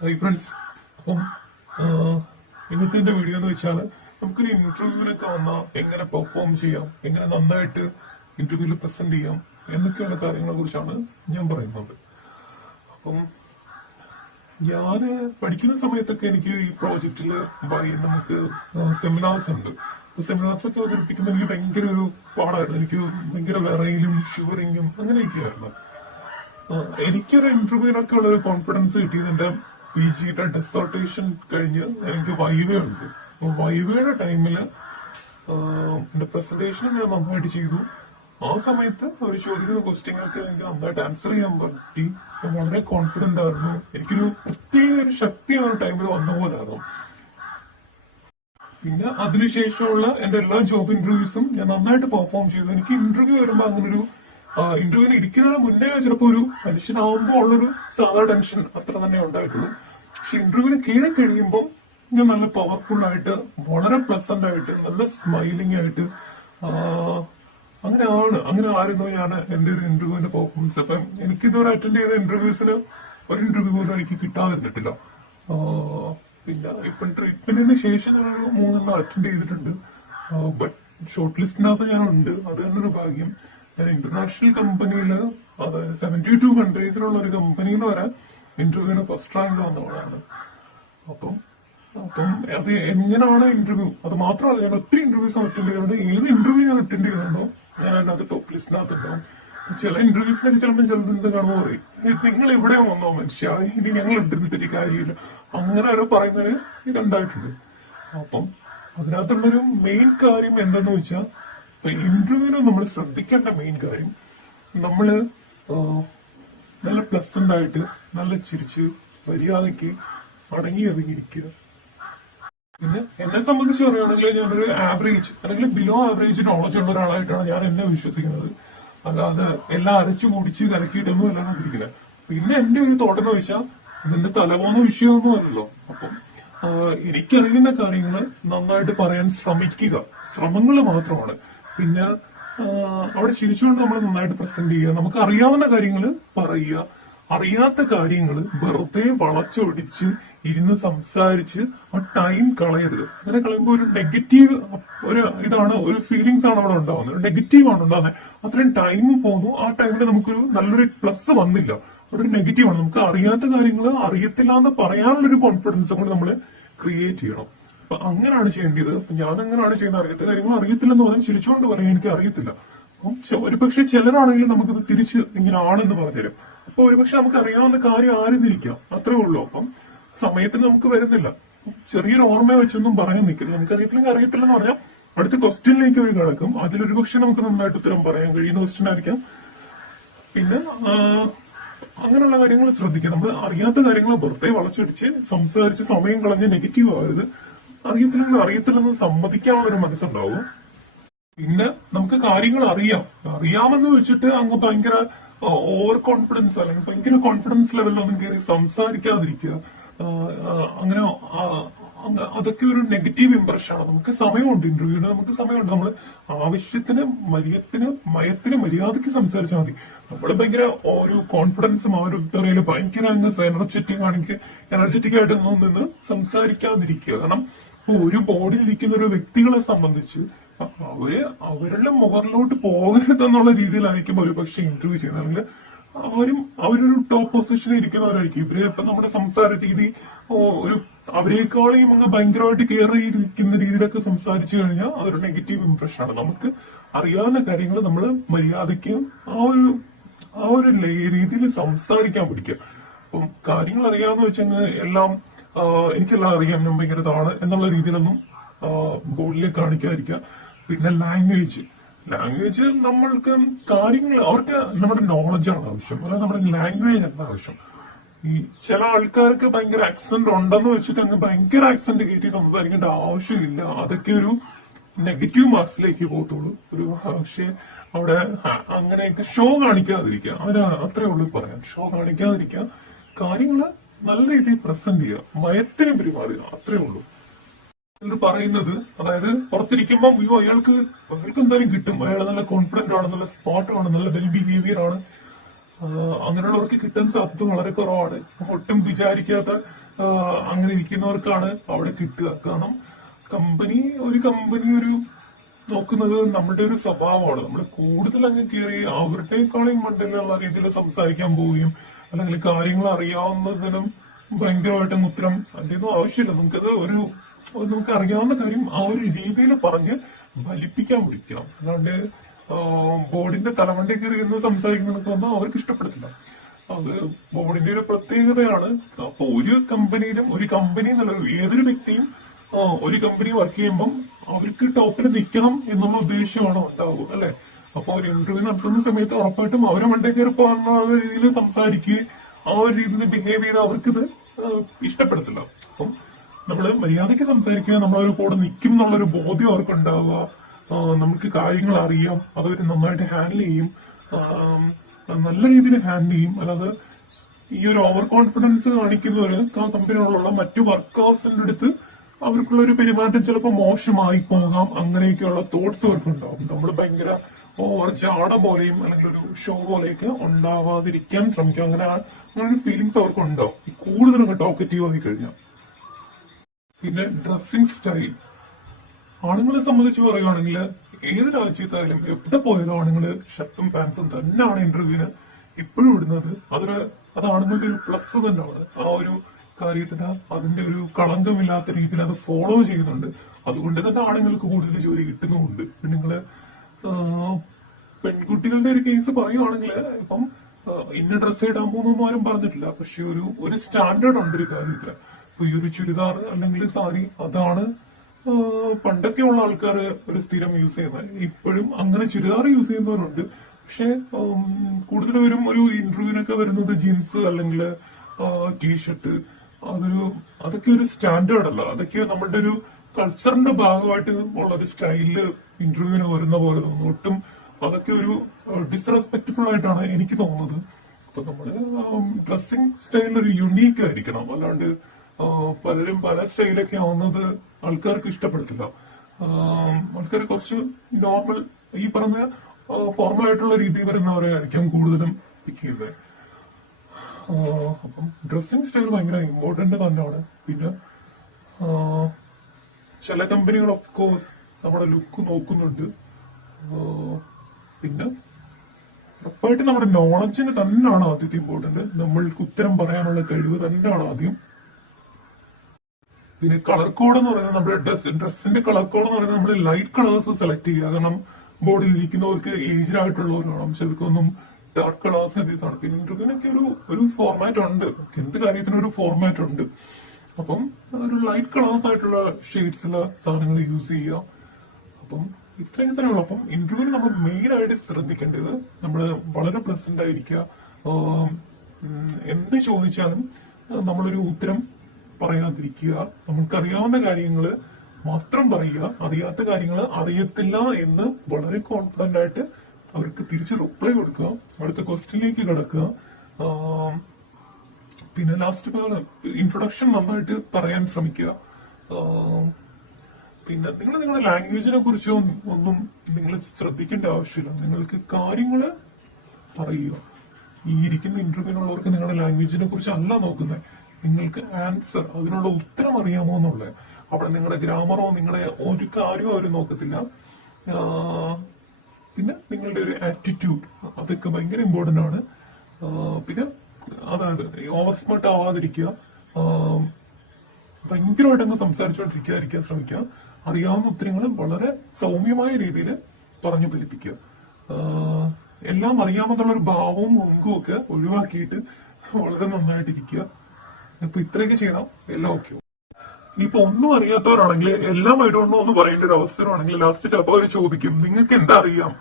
Hi friends അപ്പം ഇന്നത്തെ എന്റെ വീഡിയോ എന്ന് വെച്ചാൽ നമുക്കൊരു ഇന്റർവ്യൂവിനൊക്കെ വന്നാൽ എങ്ങനെ പെർഫോം ചെയ്യാം എങ്ങനെ നന്നായിട്ട് ഇന്റർവ്യൂവിൽ പ്രസന്റ് ചെയ്യാം എന്നൊക്കെയുള്ള കാര്യങ്ങളെ കുറിച്ചാണ് ഞാൻ പറയുന്നത്. അപ്പം ഞാൻ പഠിക്കുന്ന സമയത്തൊക്കെ എനിക്ക് ഈ പ്രോജക്റ്റിൽ നമുക്ക് സെമിനാർസ് ഉണ്ട്. സെമിനാർസ് ഒക്കെ അവതരിപ്പിക്കുമ്പോൾ എനിക്ക് ഭയങ്കര ഒരു പാടായിരുന്നു. എനിക്ക് ഭയങ്കര വിറയിലും ഷുവറിങ്ങും അങ്ങനെയൊക്കെയായിരുന്നു. എനിക്കൊരു ഇന്റർവ്യൂവിനൊക്കെ ഉള്ള ഒരു കോൺഫിഡൻസ് കിട്ടിയത് പി ജിയുടെ ഡിസർട്ടേഷൻ കഴിഞ്ഞ് എനിക്ക് വൈവയുണ്ട്. അപ്പൊ വൈവയുടെ ടൈമിൽ എന്റെ പ്രസന്റേഷൻ ഞാൻ നന്നായിട്ട് ചെയ്തു. ആ സമയത്ത് അവർ ചോദിക്കുന്ന ക്വസ്റ്റ്യങ്ങൾക്ക് എനിക്ക് നന്നായിട്ട് ആൻസർ ചെയ്യാൻ പറ്റി. ഞാൻ വളരെ കോൺഫിഡന്റ് ആയിരുന്നു. എനിക്കൊരു പ്രത്യേക ഒരു ശക്തി ആ ടൈമിൽ വന്ന പോലെ ആയിരുന്നു. പിന്നെ അതിനുശേഷമുള്ള എന്റെ എല്ലാ ജോബ് ഇന്റർവ്യൂസും ഞാൻ നന്നായിട്ട് പെർഫോം ചെയ്തു. എനിക്ക് ഇന്റർവ്യൂ വരുമ്പോ അങ്ങനെ ഒരു ഇന്റർവ്യൂവിന് ഇരിക്കുന്നതിന് മുന്നേ ചിലപ്പോ ഒരു മനുഷ്യനാവുമ്പോൾ ഉള്ളൊരു സാധാരണ ടെൻഷൻ അത്ര തന്നെ ഉണ്ടായിട്ടുള്ളൂ. പക്ഷെ ഇന്റർവ്യൂവിന് കയറി കഴിയുമ്പോൾ ഞാൻ നല്ല പവർഫുൾ ആയിട്ട് വളരെ പ്ലസന്റ് ആയിട്ട് നല്ല സ്മൈലിംഗ് ആയിട്ട് അങ്ങനെയാണ്. അങ്ങനെ ആയിരുന്നു ഞാൻ എന്റെ ഒരു ഇന്റർവ്യൂവിന്റെ പെർഫോമൻസ് അപ്പം എനിക്കിതുവരെ അറ്റൻഡ് ചെയ്ത ഇന്റർവ്യൂസിന് ഒരു ഇന്റർവ്യൂ പോലും എനിക്ക് കിട്ടാതിരുന്നിട്ടില്ല. പിന്നെ ഇപ്പം ട്രീറ്റ്മെന്റിന് ശേഷം ഒരു മൂന്നെണ്ണം അറ്റൻഡ് ചെയ്തിട്ടുണ്ട്. ബട്ട് ഷോർട്ട് ലിസ്റ്റിനകത്ത് ഞാനുണ്ട്. അത് തന്നെ ഒരു ഭാഗ്യം. ഞാൻ ഇന്റർനാഷണൽ കമ്പനിയിൽ അതായത് സെവന്റി ടു കൺട്രീസിലുള്ള ഒരു കമ്പനിയിൽ വരെ ഇന്റർവ്യൂവിന് ഫസ്റ്റ് റാങ്ക് വന്നവളാണ് അപ്പം അപ്പം അത് എങ്ങനെയാണ് ഇന്റർവ്യൂ അത് മാത്രമല്ല ഞാൻ ഒത്തിരി ഇന്റർവ്യൂസ് അറ്റൻഡ് ചെയ്യുന്നുണ്ട് ഏത് ഇന്റർവ്യൂ ഞാൻ അറ്റൻഡ് ചെയ്യുന്നുണ്ടോ ഞാൻ അതിനകത്ത് ടോപ്പ് ലിസ്റ്റിനകത്ത് ഉണ്ടാവും ചില ഇന്റർവ്യൂസിനൊക്കെ ചിലപ്പോൾ ചിലത് കാണുമ്പോൾ പറയും "ഏയ് നിങ്ങൾ ഇവിടെ വന്നോ മനുഷ്യ ഇനി ഞങ്ങൾ എടുത്തിട്ട് കാര്യമില്ല. അങ്ങനെ ഒരു പറയുന്നൊരു ഇതുണ്ടായിട്ടുണ്ട്. അപ്പം അതിനകത്തുള്ളൊരു മെയിൻ കാര്യം എന്തെന്ന് വെച്ചാൽ ഇപ്പൊ ഇന്റർവ്യൂവിന് നമ്മൾ ശ്രദ്ധിക്കേണ്ട മെയിൻ കാര്യം നമ്മൾ നല്ല പ്ലസന്റ് ആയിട്ട് നല്ല ചിരിച്ച് മര്യാദയ്ക്ക് അടങ്ങി ഒതുങ്ങിയിരിക്കുക പിന്നെ എന്നെ സംബന്ധിച്ച് പറയുകയാണെങ്കിൽ ഞാനൊരു ആവറേജ് അല്ലെങ്കിൽ ബിലോ ആവറേജ് നോളജ് ഉള്ള ഒരാളായിട്ടാണ് ഞാൻ എന്നെ വിശ്വസിക്കുന്നത്. അല്ലാതെ എല്ലാം അരച്ചു കുടിച്ച് കലക്കിയിട്ടൊന്നും അല്ല ഇരിക്കുന്നത് പിന്നെ എന്റെ ഒരു തോട്ടെന്ന് വെച്ചാൽ ഇതിന്റെ തലപോന്ന വിഷയമൊന്നും അല്ലല്ലോ. അപ്പം എനിക്കറിയുന്ന കാര്യങ്ങൾ നന്നായിട്ട് പറയാൻ ശ്രമിക്കുക. ശ്രമങ്ങൾ മാത്രമാണ്. പിന്നെ അവിടെ ചിരിച്ചുകൊണ്ട് നമ്മൾ നന്നായിട്ട് പ്രസന്റ് ചെയ്യുക. നമുക്ക് അറിയാവുന്ന കാര്യങ്ങൾ പറയുക. അറിയാത്ത കാര്യങ്ങൾ വെറുതെ വളച്ചൊടിച്ച് ഇരുന്ന് സംസാരിച്ച് ആ ടൈം കളയരുത്. അങ്ങനെ കളയുമ്പോൾ ഒരു നെഗറ്റീവ് ഒരു ഇതാണ് ഒരു ഫീലിങ്സ് ആണ് അവിടെ ഉണ്ടാവുന്നത്. നെഗറ്റീവ് ആണ് ഉണ്ടാകുന്നത് അത്രയും ടൈം പോന്നു. ആ ടൈമിൽ നമുക്കൊരു നല്ലൊരു പ്ലസ് വന്നില്ല. ഒരു നെഗറ്റീവ് ആണ്. നമുക്ക് അറിയാത്ത കാര്യങ്ങൾ അറിയത്തില്ല എന്ന് പറയാനുള്ളൊരു കോൺഫിഡൻസ് കൊണ്ട് നമ്മൾ ക്രിയേറ്റ് ചെയ്യണം. അപ്പൊ അങ്ങനെയാണ് ചെയ്യേണ്ടത്. അപ്പൊ ഞാൻ അങ്ങനെയാണ് ചെയ്യുന്നത്. അറിയാത്ത കാര്യങ്ങൾ അറിയത്തില്ലെന്ന് പറഞ്ഞാൽ ചിരിച്ചുകൊണ്ട് പറയാൻ എനിക്ക് അറിയത്തില്ല. ഒരുപക്ഷെ ചിലരാണെങ്കിലും നമുക്കിത് തിരിച്ച് ഇങ്ങനെ ആണെന്ന് പറഞ്ഞുതരും. അപ്പൊ ഒരുപക്ഷെ നമുക്ക് അറിയാവുന്ന കാര്യം ആരെന്നിരിക്കാം. അത്രേ ഉള്ളൂ. അപ്പം സമയത്തിന് നമുക്ക് വരുന്നില്ല. ചെറിയൊരു ഓർമ്മ വെച്ചൊന്നും പറയാൻ നിൽക്കില്ല നമുക്ക് അറിയത്തില്ലെങ്കിൽ അറിയത്തില്ലെന്ന് പറഞ്ഞാൽ അടുത്ത ക്വസ്റ്റ്യനിലേക്ക് പോയി കിടക്കും. അതിലൊരു പക്ഷെ നമുക്ക് നന്നായിട്ട് ഉത്തരം പറയാൻ കഴിയുന്ന ക്വസ്റ്റ്യൻ ആയിരിക്കാം. പിന്നെ അങ്ങനെയുള്ള കാര്യങ്ങൾ ശ്രദ്ധിക്കുക. നമ്മൾ അറിയാത്ത കാര്യങ്ങൾ വെറുതെ വളച്ചൊടിച്ച് സംസാരിച്ച് സമയം കളഞ്ഞ് നെഗറ്റീവ് ആവരുത്. അറിയത്തില്ലെങ്കിൽ അറിയത്തില്ലെന്ന് സമ്മതിക്കാനുള്ള ഒരു മനസ്സുണ്ടാവും. പിന്നെ നമുക്ക് കാര്യങ്ങൾ അറിയാം. അറിയാമെന്ന് വെച്ചിട്ട് അങ്ങ് ഭയങ്കര ഓവർ കോൺഫിഡൻസ് അല്ലെങ്കിൽ ഭയങ്കര കോൺഫിഡൻസ് ലെവലിലൊന്നും കയറി സംസാരിക്കാതിരിക്കുക. അങ്ങനെ അതൊക്കെ ഒരു നെഗറ്റീവ് ഇമ്പ്രഷനാണ് നമുക്ക് സമയമുണ്ട്. ഇന്റർവ്യൂവിന് നമുക്ക് സമയമുണ്ട്. നമ്മൾ ആവശ്യത്തിന് മര്യത്തിന് മയത്തിന് മര്യാദയ്ക്ക് സംസാരിച്ചാൽ മതി. നമ്മൾ ഭയങ്കര ഒരു കോൺഫിഡൻസും ആ ഒരു ഇത്രയിൽ ഭയങ്കര എനർജറ്റിക് ആണെങ്കിൽ എനർജറ്റിക് ആയിട്ട് നിന്ന് സംസാരിക്കാതിരിക്കുക. കാരണം ഒരു ബോർഡിൽ ഇരിക്കുന്ന ഒരു വ്യക്തികളെ സംബന്ധിച്ച് അവർ അവരുടെ മുകളിലോട്ട് പോകരുത് എന്നുള്ള രീതിയിലായിരിക്കും ഒരു പക്ഷെ ഇന്റർവ്യൂ ചെയ്യുന്നത്. അല്ലെങ്കിൽ അവരും അവരൊരു ടോപ്പ് പൊസിഷനിൽ ഇരിക്കുന്നവരായിരിക്കും. ഇവർ ഇപ്പൊ നമ്മുടെ സംസാര രീതി ഒരു അവരെക്കാളെയും അങ്ങ് ഭയങ്കരമായിട്ട് കയറി ഇരിക്കുന്ന രീതിയിലൊക്കെ സംസാരിച്ചു കഴിഞ്ഞാൽ അതൊരു നെഗറ്റീവ് ഇംപ്രഷൻ ആണ്. നമുക്ക് അറിയാവുന്ന കാര്യങ്ങൾ നമ്മൾ മര്യാദയ്ക്ക് ആ ഒരു ആ ഒരു രീതിയിൽ സംസാരിക്കാൻ പഠിക്കുക. അപ്പം കാര്യങ്ങൾ അറിയാമെന്ന് വെച്ചാൽ എല്ലാം എനിക്കെല്ലാം അറിയാം ഞാൻ ഭയങ്കര ഇതാണ് എന്നുള്ള രീതിയിലൊന്നും ബോർഡിൽ കാണിക്കാതിരിക്കുക പിന്നെ ലാംഗ്വേജ്. ലാംഗ്വേജ് നമ്മൾക്ക് കാര്യങ്ങൾ അവർക്ക് നമ്മുടെ നോളജാണ് ആവശ്യം. അല്ലാതെ നമ്മുടെ ലാംഗ്വേജ് ആണ് ആവശ്യം. ഈ ചില ആൾക്കാർക്ക് ഭയങ്കര ആക്സെന്റ് ഉണ്ടെന്ന് വെച്ചിട്ട് അങ്ങ് ഭയങ്കര ആക്സെന്റ് കയറ്റി സംസാരിക്കേണ്ട ആവശ്യമില്ല. അതൊക്കെ ഒരു നെഗറ്റീവ് മാർക്സിലേക്ക് പോകത്തുള്ളൂ. ഒരു പക്ഷേ അവിടെ അങ്ങനെയൊക്കെ ഷോ കാണിക്കാതിരിക്കുക അവർ അത്രേ ഉള്ളൂ പറയാൻ. ഷോ കാണിക്കാതിരിക്കുക കാര്യങ്ങൾ നല്ല രീതിയിൽ പ്രസന്റ് ചെയ്യുക. മയത്തിനെ പെരുമാറുക അത്രേ ഉള്ളൂ. എന്നിട്ട് പറയുന്നത് അതായത് പുറത്തിരിക്കുമ്പോൾ അയ്യോ അയാൾക്ക് അയാൾക്ക് എന്തായാലും കിട്ടും. അയാൾ നല്ല കോൺഫിഡന്റ് ആണ് നല്ല സ്മാർട്ട് ആണ് നല്ല വെൽ ബിഹേവിയർ ആണ്. അങ്ങനെയുള്ളവർക്ക് കിട്ടാൻ സാധ്യത വളരെ കുറവാണ്. ഒട്ടും വിചാരിക്കാത്ത അങ്ങനെ ഇരിക്കുന്നവർക്കാണ് അവിടെ കിട്ടുക. കാരണം കമ്പനി ഒരു കമ്പനി ഒരു നോക്കുന്നത് നമ്മുടെ ഒരു സ്വഭാവമാണ്. നമ്മൾ കൂടുതൽ അങ്ങ് കയറി അവരുടെക്കാളും മണ്ടലുള്ള രീതിയിൽ സംസാരിക്കാൻ പോവുകയും അല്ലെങ്കിൽ കാര്യങ്ങൾ അറിയാവുന്നതിനും ഭയങ്കരമായിട്ടും ഉത്തരം അദ്ദേഹം ആവശ്യമില്ല. നമുക്കത് ഒരു നമുക്ക് അറിയാവുന്ന കാര്യം ആ ഒരു രീതിയിൽ പറഞ്ഞ് ഫലിപ്പിക്കാൻ പിടിക്കണം അല്ലാണ്ട് ബോർഡിന്റെ തലവണ്ടി കയറി എന്ന് സംസാരിക്കുന്നതൊക്കെ വന്നാൽ അവർക്ക് ഇഷ്ടപ്പെടത്തില്ല. അത് ബോർഡിന്റെ ഒരു പ്രത്യേകതയാണ്. അപ്പൊ ഒരു കമ്പനിയിലും ഒരു കമ്പനി എന്നുള്ള ഏതൊരു വ്യക്തിയും ഒരു കമ്പനി വർക്ക് ചെയ്യുമ്പം അവർക്ക് ടോപ്പിൽ നിൽക്കണം എന്നുള്ള ഉദ്ദേശമാണ് ഉണ്ടാവുക അല്ലെ? അപ്പൊ ഒരു ഇന്റർവ്യൂ നടത്തുന്ന സമയത്ത് ഉറപ്പായിട്ടും അവരെ മണ്ടേ കയറി പോകുന്ന രീതിയിൽ സംസാരിക്കുക ആ ഒരു രീതിയിൽ ബിഹേവ് ചെയ്ത് അവർക്കിത് ഇഷ്ടപ്പെടത്തില്ല. അപ്പം നമ്മൾ മര്യാദയ്ക്ക് സംസാരിക്കുക നമ്മളൊരു കൂടെ നിൽക്കും എന്നുള്ളൊരു ബോധ്യം അവർക്ക് ഉണ്ടാവുക നമുക്ക് കാര്യങ്ങൾ അറിയാം അതവർ നന്നായിട്ട് ഹാൻഡിൽ ചെയ്യും. നല്ല രീതിയിൽ ഹാൻഡിൽ ചെയ്യും. അല്ലാതെ ഈ ഒരു ഓവർ കോൺഫിഡൻസ് കാണിക്കുന്നവര് കമ്പനികളിലുള്ള മറ്റു വർക്കേഴ്സിന്റെ അടുത്ത് അവർക്കുള്ള ഒരു പെരുമാറ്റം ചിലപ്പോൾ മോശമായി പോകാം അങ്ങനെയൊക്കെയുള്ള തോട്ട്സ് അവർക്ക് ഉണ്ടാവും നമ്മൾ ഭയങ്കര ഓവർ ജാട പോലെയും അല്ലെങ്കിൽ ഒരു ഷോ പോലെയൊക്കെ ഉണ്ടാവാതിരിക്കാൻ ശ്രമിക്കും. അങ്ങനെ അങ്ങനെ ഒരു ഫീലിങ്സ് അവർക്ക് ഈ കൂടുതലും ടോക്കറ്റീവ് ആയി കഴിഞ്ഞാൽ. പിന്നെ ഡ്രസ്സിംഗ് സ്റ്റൈൽ ആണുങ്ങളെ സംബന്ധിച്ച് പറയുകയാണെങ്കിൽ ഏത് രാജ്യത്തായാലും എവിടെ പോയാലും ആണുങ്ങൾ ഷർട്ടും പാൻസും തന്നെയാണ് ഇന്റർവ്യൂവിന് ഇപ്പോഴും ഇടുന്നത്. അതൊരു അത് ആണുങ്ങളുടെ ഒരു പ്ലസ് തന്നെയാണ്. ആ ഒരു കാര്യത്തിന് അതിന്റെ ഒരു കളങ്കമില്ലാത്ത രീതിയിൽ അത് ഫോളോ ചെയ്യുന്നുണ്ട്. അതുകൊണ്ട് തന്നെ ആണുങ്ങൾക്ക് കൂടുതൽ ജോലി കിട്ടുന്നുമുണ്ട്. പെണ്ണുങ്ങൾ പെൺകുട്ടികളുടെ ഒരു കേസ് പറയുവാണെങ്കിൽ ഇപ്പം ഇന്ന ഡ്രസ്സ് ഇടാൻ പോകുന്നൊന്നും ആരും പറഞ്ഞിട്ടില്ല. പക്ഷെ ഒരു ഒരു സ്റ്റാൻഡേർഡ് ഉണ്ട് ഒരു കാര്യത്തിൽ ഇപ്പൊ ഈ ഒരു ചുരിദാർ അല്ലെങ്കിൽ സാരി അതാണ് പണ്ടൊക്കെ ഉള്ള ആൾക്കാർ ഒരു സ്ഥിരം യൂസ് ചെയ്യുന്നത്. ഇപ്പോഴും അങ്ങനെ ചുരിദാർ യൂസ് ചെയ്യുന്നവരുണ്ട്. പക്ഷെ കൂടുതൽ പേരും ഒരു ഇന്റർവ്യൂവിനൊക്കെ വരുന്നത് ജീൻസ് അല്ലെങ്കിൽ ടീഷർട്ട് അതൊരു അതൊക്കെ ഒരു സ്റ്റാൻഡേർഡ് അല്ല. അതൊക്കെ നമ്മളുടെ ഒരു കൾച്ചറിന്റെ ഭാഗമായിട്ട് ഉള്ള ഒരു സ്റ്റൈലിൽ ഇന്റർവ്യൂവിന് വരുന്ന പോലെ തോന്നുന്നു. ഒട്ടും അതൊക്കെ ഒരു ഡിസ്റെസ്പെക്ട്ഫുൾ ആയിട്ടാണ് എനിക്ക് തോന്നുന്നത്. അപ്പൊ നമ്മുടെ ഡ്രസ്സിംഗ് സ്റ്റൈൽ ഒരു യുണീക്ക് ആയിരിക്കണം. അല്ലാണ്ട് പലരും പല സ്റ്റൈലൊക്കെ ആവുന്നത് ആൾക്കാർക്ക് ഇഷ്ടപ്പെടത്തില്ല. ആൾക്കാർ കുറച്ച് നോർമൽ ഈ പറഞ്ഞ ഫോർമൽ ആയിട്ടുള്ള രീതി വരുന്നവരെ ആയിരിക്കും കൂടുതലും പിക്ക് ചെയ്യുന്നത്. അപ്പം ഡ്രസ്സിംഗ് സ്റ്റൈൽ ഭയങ്കര ഇമ്പോർട്ടന്റ് തന്നെയാണ്. പിന്നെ ചില കമ്പനികൾ ഓഫ് കോഴ്സ് നമ്മുടെ ലുക്ക് നോക്കുന്നുണ്ട്. പിന്നെ ഉറപ്പായിട്ട് നമ്മുടെ നോളജിന് തന്നെയാണ് ആദ്യത്തെ ഇമ്പോർട്ടന്റ് നമ്മൾക്ക് ഉത്തരം പറയാനുള്ള കഴിവ് തന്നെയാണ് ആദ്യം. പിന്നെ കളർ കോഡ് എന്ന് പറയുന്നത് നമ്മുടെ ഡ്രസ് ഡ്രസ്സിന്റെ കളർ കോഡ് എന്ന് പറയുന്നത് നമ്മൾ ലൈറ്റ് കളേഴ്സ് സെലക്ട് ചെയ്യുക. കാരണം ബോഡിയിൽ ഇരിക്കുന്നവർക്ക് ഏജ്ഡ് ആയിട്ടുള്ളവരാണ്. ചിലർക്കൊന്നും ഡാർക്ക് കളേഴ്സ് ഇതാണ് പിന്നെ ഒരു ഒരു ഫോർമാറ്റ് ഉണ്ട്. എന്ത് കാര്യത്തിനും ഒരു ഫോർമാറ്റ് ഉണ്ട്. അപ്പം ഒരു ലൈറ്റ് കളേഴ്സ് ആയിട്ടുള്ള ഷെയ്ഡ്സിലെ സാധനങ്ങൾ യൂസ് ചെയ്യുക. അപ്പം ഇത്രയും തന്നെ ഉള്ളു അപ്പം ഇന്റർവ്യൂവിൽ നമ്മൾ മെയിനായിട്ട് ശ്രദ്ധിക്കേണ്ടത് നമ്മൾ വളരെ പ്രസന്റ് ആയിരിക്കുക. എന്ത് ചോദിച്ചാലും നമ്മളൊരു ഉത്തരം പറയാതിരിക്കുക. നമുക്കറിയാവുന്ന കാര്യങ്ങൾ മാത്രം പറയുക. അറിയാത്ത കാര്യങ്ങൾ അറിയത്തില്ല എന്ന് വളരെ കോൺഫിഡന്റ് ആയിട്ട് അവർക്ക് തിരിച്ച് റിപ്ലൈ കൊടുക്കുക. അടുത്ത ക്വസ്റ്റ്യനിലേക്ക് കിടക്കുക. പിന്നെ ലാസ്റ്റ് ഇൻട്രൊഡക്ഷൻ നന്നായിട്ട് പറയാൻ ശ്രമിക്കുക. പിന്നെ നിങ്ങൾ നിങ്ങളുടെ ലാംഗ്വേജിനെ കുറിച്ചോ ഒന്നും നിങ്ങൾ ശ്രദ്ധിക്കേണ്ട ആവശ്യമില്ല. നിങ്ങൾക്ക് കാര്യങ്ങൾ പറയുക. ഈ ഇരിക്കുന്ന ഇന്റർവ്യൂവിനുള്ളവർക്ക് നിങ്ങളുടെ ലാംഗ്വേജിനെ കുറിച്ച് അല്ല നോക്കുന്നത്. നിങ്ങൾക്ക് ആൻസർ അതിനുള്ള ഉത്തരം അറിയാമോ എന്നുള്ളത്. അവിടെ നിങ്ങളുടെ ഗ്രാമറോ നിങ്ങളുടെ ഒരു കാര്യമോ അവർ നോക്കത്തില്ല. പിന്നെ നിങ്ങളുടെ ഒരു ആറ്റിറ്റ്യൂഡ് അതൊക്കെ ഭയങ്കര ഇമ്പോർട്ടന്റ് ആണ്. പിന്നെ അതായത് ഓവർ സ്മാർട്ട് ആവാതിരിക്കുക. ഭയങ്കരമായിട്ട് അങ്ങ് സംസാരിച്ചുകൊണ്ടിരിക്കാതിരിക്കാൻ ശ്രമിക്കുക. അറിയാവുന്ന ഉത്തരങ്ങളും വളരെ സൗമ്യമായ രീതിയിൽ പറഞ്ഞു ഫലിപ്പിക്കുക എല്ലാം അറിയാമെന്നുള്ള ഒരു ഭാവവും മുങ്കും ഒക്കെ ഒഴിവാക്കിയിട്ട് വളരെ നന്നായിട്ടിരിക്കുക. ഇപ്പൊ ഇത്രയൊക്കെ ചെയ്താൽ എല്ലാം ഓക്കെ ഇപ്പൊ ഒന്നും അറിയാത്തവരാണെങ്കിൽ എല്ലാം ഐഡോണ്ടോ എന്ന് പറയേണ്ട ഒരു അവസരമാണെങ്കിൽ ലാസ്റ്റ് ചിലപ്പോൾ അവർ ചോദിക്കും നിങ്ങൾക്ക് എന്താ അറിയാം?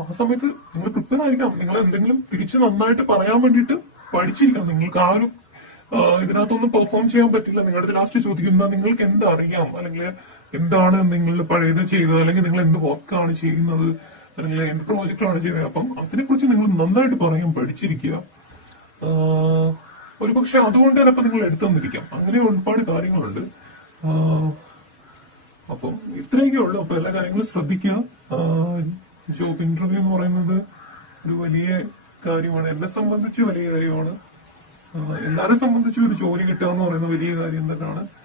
ആ സമയത്ത് നിങ്ങൾ പ്രിപ്പയർ ആയിരിക്കാം നിങ്ങൾ എന്തെങ്കിലും തിരിച്ച് നന്നായിട്ട് പറയാൻ വേണ്ടിയിട്ട് പഠിച്ചിരിക്കണം. നിങ്ങൾക്ക് ആരും ഇതിനകത്തൊന്നും പെർഫോം ചെയ്യാൻ പറ്റില്ല. നിങ്ങളുടെ ലാസ്റ്റ് ചോദിക്കുന്ന നിങ്ങൾക്ക് എന്താ അറിയാം? അല്ലെങ്കിൽ എന്താണ് നിങ്ങൾ പഴയത് ചെയ്തത്? അല്ലെങ്കിൽ നിങ്ങൾ എന്ത് വർക്കാണ് ചെയ്യുന്നത്? അല്ലെങ്കിൽ എന്ത് പ്രോജക്റ്റാണ് ചെയ്യുന്നത്? അപ്പം അതിനെക്കുറിച്ച് നിങ്ങൾ നന്നായിട്ട് പറയാൻ പഠിച്ചിരിക്കുക. ഒരു ഒരുപക്ഷെ അതുകൊണ്ട് ചിലപ്പോൾ നിങ്ങൾ എടുത്തു തന്നിരിക്കാം. അങ്ങനെ ഒരുപാട് കാര്യങ്ങളുണ്ട്. അപ്പം ഇത്രയൊക്കെ ഉള്ളു. അപ്പൊ എല്ലാ കാര്യങ്ങളും ശ്രദ്ധിക്കുക. ജോബ് ഇന്റർവ്യൂ എന്ന് പറയുന്നത് ഒരു വലിയ കാര്യമാണ്. എന്നെ സംബന്ധിച്ച് വലിയ കാര്യമാണ്. എല്ലാരെ സംബന്ധിച്ച് ഒരു ജോലി കിട്ടുക എന്ന് പറയുന്ന വലിയ കാര്യം തന്നെയാണ്.